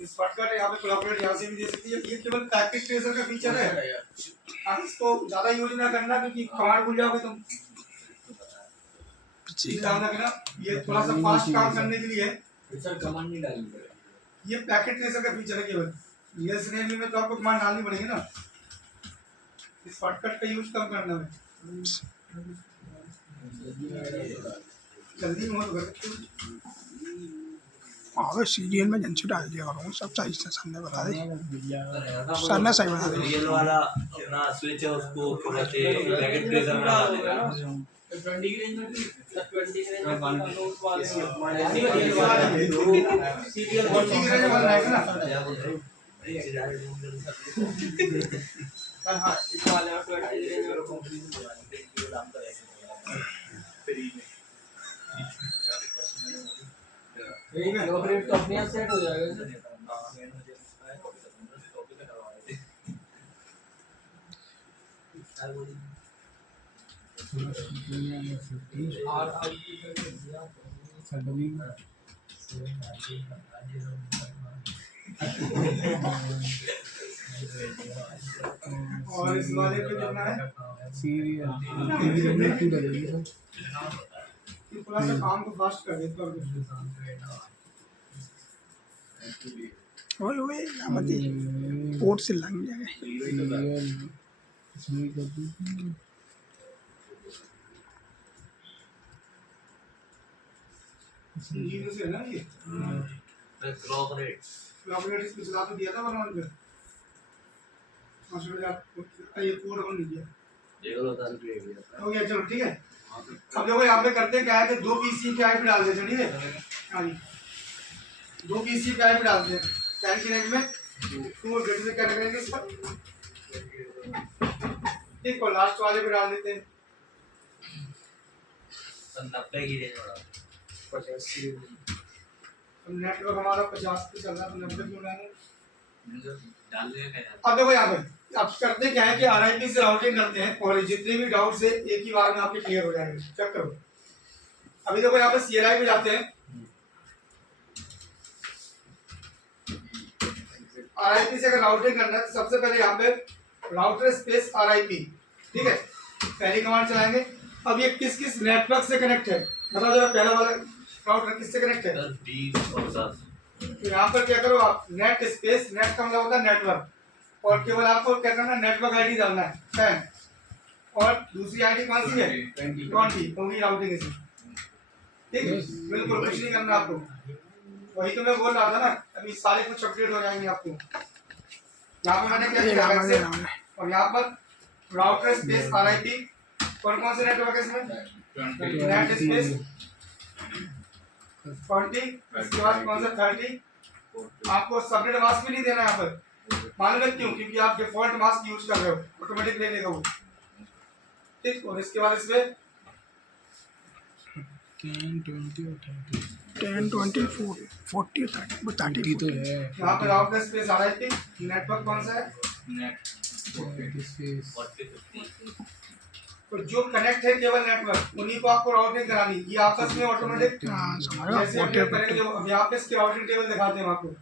इस शॉर्टकट यहाँ पे कोलैबोरेट यहाँ से भी दे सकती है। ये केवल पैकेट ट्रेसर का फीचर है, आप इसको ज़्यादा यूज ना करना क्योंकि कमांड भूल जाओगे तुम। ध्यान रखना ये थोड़ा सा फास्ट काम करने के लिए सर कमांड नहीं डालनी पड़ेगी, ये पैकेट ट्रेसर का फीचर है केवल। रियल सिनेरियो में तो आपको कमांड डालनी पड़ेगी ना, इस शॉर्टकट का यूज कम करना है। जल्दी में हो तो कर सकते हो। अगर सीरियल में जंसी डाल दिया करूँगा, सब सही से सर ने बता दी, सर ने सही बता दी। रियल वाला अपना स्विच है उसको कहते हैं पैकेट ट्रेसर में डाल देगा। 20 की रेंज में 20 की रेंज में नोट वाले सीरियल 40 की रेंज में रहेगा ना। हां इस वाले में 20 की रेंज में ठीक है, ऑपरेट तो अपने आप सेट हो जाएगा सर। और इस वाले पे कितना है सीरियल थोड़ा सा काम को फास्ट कर देता हूँ। ओए मत पोर्ट से लग जाएगा। जीरो से है ना ये क्लॉक रेट इस पे चला तो दिया था वरना पे मास्टर का ये कोड अपन नहीं दिया हो गया। चलो ठीक है, अब देखो यहाँ पे करते क्या है कि दो पीसी के आईपी डाल देते, ठीक है। हाँ जी, दो पीसी के आईपी डाल देते 10 की रेंज में। टू और गेट से क्या करेंगे इस पर, ठीक, और लास्ट वाले पे डाल देते हैं 90 की रेंज वाला 85। नेटवर्क हमारा 50 पे चल रहा है तो 90 क्यों डालने। अब देखो यहाँ पे अब करते क्या है कि आरआईपी से राउटिंग करते हैं और जितने भी डाउट है एक ही बार में आपके क्लियर हो जाएंगे। चेक करो, अभी देखो यहाँ पे सीएलआई पे जाते हैं। आरआईपी से अगर राउटिंग करना है तो सबसे पहले यहाँ पे राउटर स्पेस आरआईपी, ठीक है, पहली कमांड चलाएंगे। अब ये किस किस नेटवर्क से कनेक्ट है मतलब जरा पहला वाला राउटर किससे कनेक्ट है। तो यहाँ पर क्या करो आप नेट स्पेस, नेट का मतलब होता है नेटवर्क, और केवल आपको क्या करना है नेटवर्क आईडी डालना है 10 और दूसरी आईडी कौन सी है 20 होगी राउटिंग इसी, ठीक है। बिल्कुल कुछ नहीं करना आपको, वही तो मैं बोल रहा था ना, अभी सारे कुछ अपडेट हो जाएंगे आपको। यहाँ पे मैंने क्या किया और यहाँ पर राउटर स्पेस आरआईपी और कौन से नेटवर्क है इसमें नेट स्पेस 20, इसके बाद कौन सा 30। आपको सबनेट मास्क भी नहीं देना यहाँ पर, मालूम है क्यों, क्योंकि आप डिफॉल्ट मास्क यूज कर रहे हो, ऑटोमेटिक ले लेगा वो, ठीक। और इसके बाद इसमें 10 20 40 30 तो है। यहाँ पे राउटर स्पेस आरआईपी नेटवर्क कौन सा है तो जो कनेक्ट है केवल नेटवर्क उन्हीं को आपको राउटिंग करानी, ये आपस में ऑटोमेटिक जैसे अपडेट करेंगे। जो अब यहाँ पे इसके राउटिंग टेबल दिखाते हैं आपको,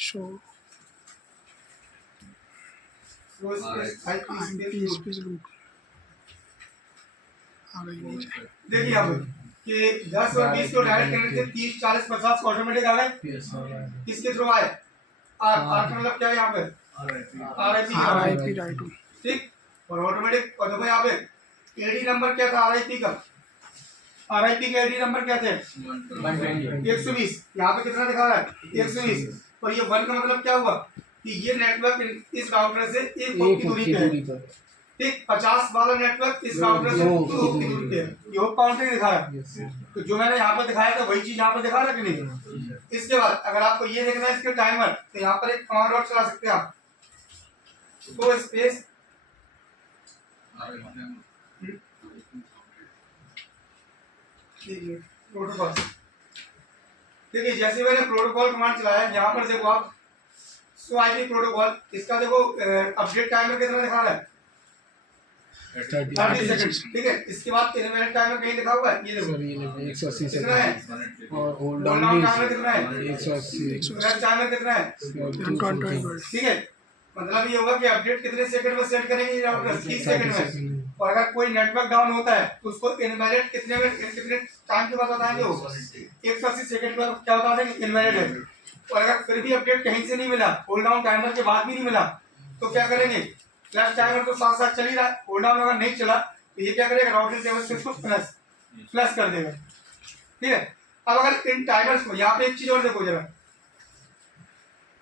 शो आईपी स्पेस रूट आ गई नीचे। देखिए यहाँ पे कि 10 और 20 को डायरेक्ट कनेक्ट थे, 30 40 50 ऑटोमेटिक आ गए। किसके थ्रू आए आर का मतलब क्या है यहाँ पे आरआईपी राइट, ठीक। और ऑटोमेटिक और देखो यहाँ पे एडी नंबर क्या था आरआईपी का, आरआईपी का एडी नंबर क्या थे 120। यहाँ पे कितना दिखा रहा है 120, और ये 1 का मतलब क्या हुआ कि ये नेटवर्क इस राउटर से 1 होप की दूरी पे है, ठीक। 50 वाला नेटवर्क इस राउटर से 2 होप की दूरी पे है, ये होप काउंटिंग दिखा रहा है। तो जो मैंने यहाँ पर दिखाया था वही चीज यहाँ पर दिखा रहा है कि नहीं। इसके बाद अगर आपको ये देखना है इसके टाइमर, तो यहाँ पर एक कमांड और चला सकते हैं आप, तो स्पेस प्रोटोकॉल, देखिए जैसे मैंने प्रोटोकॉल कमांड चलाया यहाँ पर देखो आप सो आईपी प्रोटोकॉल, इसका देखो अपडेट टाइमर कितना दिखा रहा है 30 सेकंड, ठीक है। इसके बाद इनवैलिड टाइमर कहीं लिखा हुआ है, ये देखो सर ये लेते 180 कितना है, सेकंड और होल्ड होल्ड डाउन डाउन भी टाइमर कितना है, 180 फ्लैश टाइमर कितना है, 220 ठीक है। मतलब ये होगा कि अपडेट कितने सेकंड में सेंड करेंगे ये राउटर, 30 सेकंड में। और अगर कोई नेटवर्क डाउन होता है तो उसको इनवैलिड कितने टाइम के बाद बताएंगे, वो 180 सेकंड के बाद क्या बता देंगे, इनवैलिड है। और अगर फिर भी अपडेट कहीं से नहीं मिला, होल्ड डाउन टाइमर के बाद भी नहीं मिला, तो क्या करेंगे, फ्लैश टाइमर तो साथ साथ चल ही रहा है, होल्ड डाउन अगर नहीं चला तो ये क्या करेगा, राउटर टेबल से उसको फ्लैश कर देगा, ठीक है। अब अगर इन टाइमर्स को, यहाँ पे एक चीज और देखो जरा,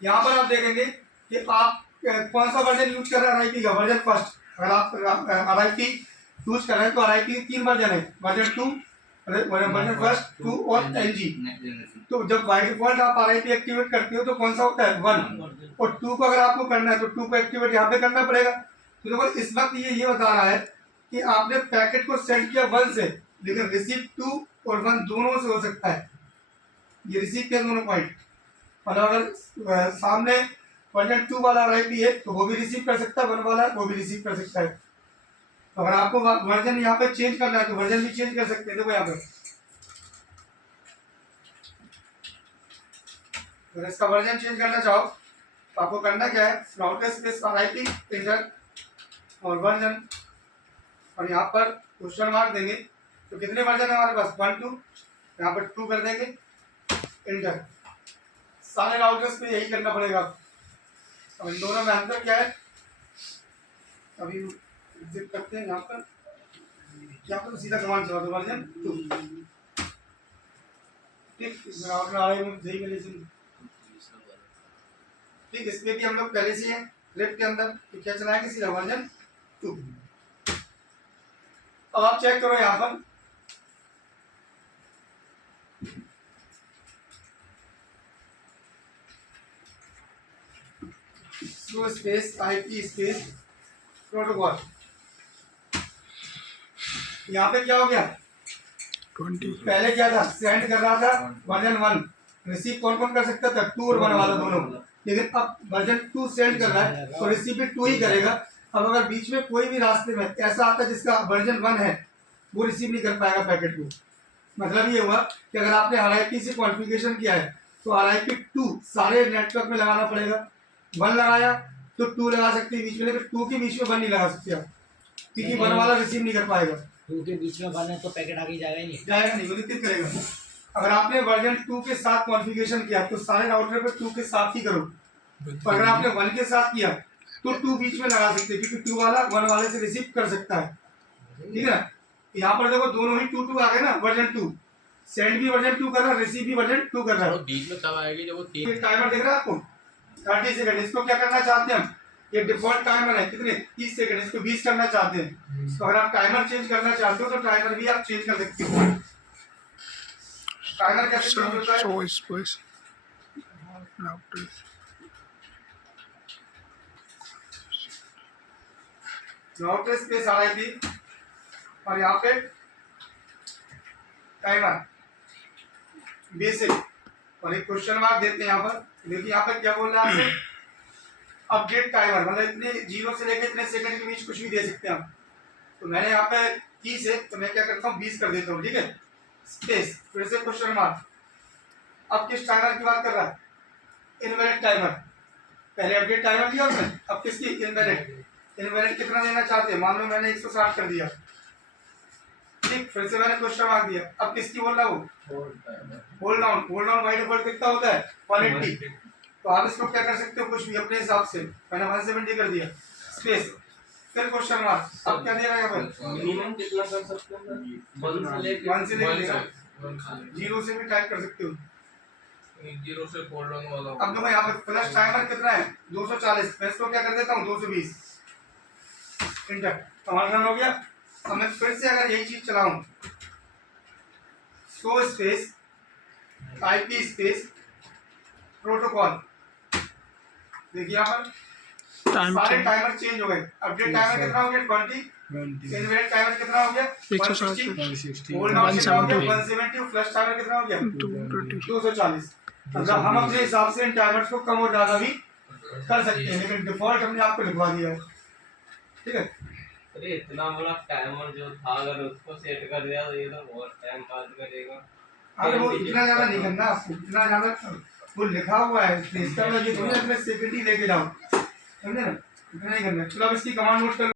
यहाँ पर आप देखेंगे कि आप कौन सा वर्जन यूज कर रहे हैं, आरआईपी का वर्जन फर्स्ट। अगर आप आरआईपी यूज कर रहे हैं तो आरआईपी 3 वर्जन है, वर्जन 2, वर्जन फर्स्ट, 2 और एनजी। तो जब बाय डिफॉल्ट आप आरआईपी एक्टिवेट करते हो तो कौन सा होता है, 1, और 2 को अगर आपको करना है तो 2 को एक्टिवेट यहाँ पे करना पड़ेगा। तो देखो इस वक्त ये बता रहा है कि आपने पैकेट को सेंड किया 1 से, लेकिन रिसीव 2 और 1 दोनों से हो सकता है, ये रिसीव के दोनों पॉइंट। मतलब अगर सामने वर्जन 2 वाला आरआईपी है तो वो भी रिसीव कर सकता है, 1 वाला वो भी रिसीव कर सकता है। तो अगर आपको वर्जन यहाँ पे चेंज करना है तो वर्जन भी चेंज कर सकते हैं। देखो यहाँ पे अगर इसका वर्जन चेंज करना चाहो तो आपको करना क्या है, राउटर स्पेस आरआईपी इंटर और वर्जन, और यहाँ पर क्वेश्चन मार्क देंगे। तो कितने वर्जन है हमारे पास, 1, 2, यहाँ पर 2 कर देंगे, इंटर। सारे राउटर्स पे यही करना पड़ेगा। अब इन दोनों में अंतर क्या है, अभी एग्जिट करते हैं। यहाँ पर सीधा कमांड चला दो, वर्जन 2, ठीक। इसमें राउटर आ रहे हैं सही पहले से, ठीक। इसमें भी हम लोग पहले से हैं लेफ्ट के अंदर, तो क्या चलाएंगे, सीधा वर्जन 2। अब आप चेक करो यहाँ पर, स्पेस आईपी स्पेस प्रोटोकॉल, यहाँ पे क्या हो गया, 20 पहले क्या था, सेंड कर रहा था वर्जन 1, रिसीव कौन कौन कर सकता था, 2 और 1 वाला दोनों, लेकिन अब वर्जन 2 सेंड कर रहा है तो रिसीव भी 2 ही करेगा। अब अगर बीच में कोई भी रास्ते में ऐसा आता है जिसका वर्जन 1 है, वो रिसीव नहीं कर पाएगा पैकेट को। मतलब ये हुआ कि अगर आपने आरआईपी से कॉन्फ़िगरेशन किया है तो आरआईपी 2 सारे नेटवर्क में लगाना पड़ेगा। 1 लगाया तो 2 लगा सकते हैं बीच में, लेकिन 2 के बीच में 1 नहीं लगा सकते आप, क्योंकि 1 वाला रिसीव नहीं कर पाएगा। 2 के बीच में 1 है तो पैकेट आगे जाएगा ही नहीं, जाएगा नहीं, वो दिक्कत करेगा। अगर आपने वर्जन 2 के साथ कॉन्फ़िगरेशन किया तो सारे राउटर पे 2 के साथ ही करो। तो अगर आपने 1 के साथ किया तो 2 बीच में लगा सकते हैं, क्योंकि 2 वाला 1 वाले से रिसीव कर सकता है, ठीक है ना। यहाँ पर देखो दोनों ही 2 आ गए ना, वर्जन 2 सेंड भी वर्जन 2 कर रहा है, रिसीव भी वर्जन 2 कर रहा है। बीच में तब आएगी जब वो 3 टाइमर दिख रहा है आपको 30 सेकंड। इसको क्या करना चाहते हैं हम, ये डिफॉल्ट टाइमर है कितने, 30 सेकंड, इसको 20 करना चाहते हैं। तो अगर आप टाइमर चेंज करना चाहते हो तो टाइमर भी आप चेंज कर सकते हो। टाइमर कैसे चेंज होता है, so space router router space RIP और यहाँ पे टाइमर बेसिक और एक क्वेश्चन मार्क देते हैं यहाँ पर। देखिए यहाँ पर क्या बोल रहा है आपसे, अपडेट टाइमर, मतलब इतने 0 से लेकर इतने सेकंड के बीच कुछ भी दे सकते हैं हम। तो मैंने यहाँ पे 30 है तो मैं क्या करता हूँ 20 कर देता हूँ, ठीक है। स्पेस फिर से क्वेश्चन मार्क। अब किस टाइमर की बात कर रहा है, इनवैलिड टाइमर। पहले अपडेट टाइमर दिया उसने, अब किसकी, इनवैलिड। इनवैलिड कितना देना चाहते हैं, मान लो मैंने 160 कर दिया, ठीक। फिर से मैंने क्वेश्चन मार्क दिया, अब किसकी बोल रहा हूँ, hold down. Hold down by default कितना होता है, 180। तो आप इसको क्या कर सकते हो, कुछ भी अपने हिसाब से। मैंने 170 कर दिया, स्पेस फिर क्वेश्चन मार्क। अब क्या दे रहा है यहाँ पर, मिनिमम कितना कर सकते हैं, 1 से लेकर 0 से भी टाइप कर सकते हो। 0 से होल्ड ऑन वाला। अब देखो यहाँ पे प्लस टाइमर कितना है, 240। मैं इसको क्या कर देता हूँ 220, इंटर। कमांड रन हो गया। अब मैं फिर से अगर यही चीज चलाऊं, so space IP space protocol, देखिए यहाँ पर सारे टाइमर चेंज हो गए। अपडेट टाइमर कितना हो गया, 20। इनवैलिड टाइमर कितना हो गया, 160। होल्ड डाउन कितना हो गया, 170। फ्लश टाइमर कितना हो गया, 240। मतलब हम अपने हिसाब से इन टाइमर्स को कम और ज्यादा भी कर सकते हैं, लेकिन डिफॉल्ट हमने आपको लिखवा दिया है, ठीक है। अरे इतना बड़ा टाइमर जो था, अगर उसको सेट कर दिया तो ये तो बहुत टाइम पास करेगा। अरे वो इतना ज़्यादा नहीं करना आपको, इतना ज़्यादा वो लिखा हुआ है सिस्टम में, ये थोड़ी ना अपने सेक्रेटरी लेके जाओ, समझे ना, इतना नहीं करना। चलो अब इसकी कमांड नोट कर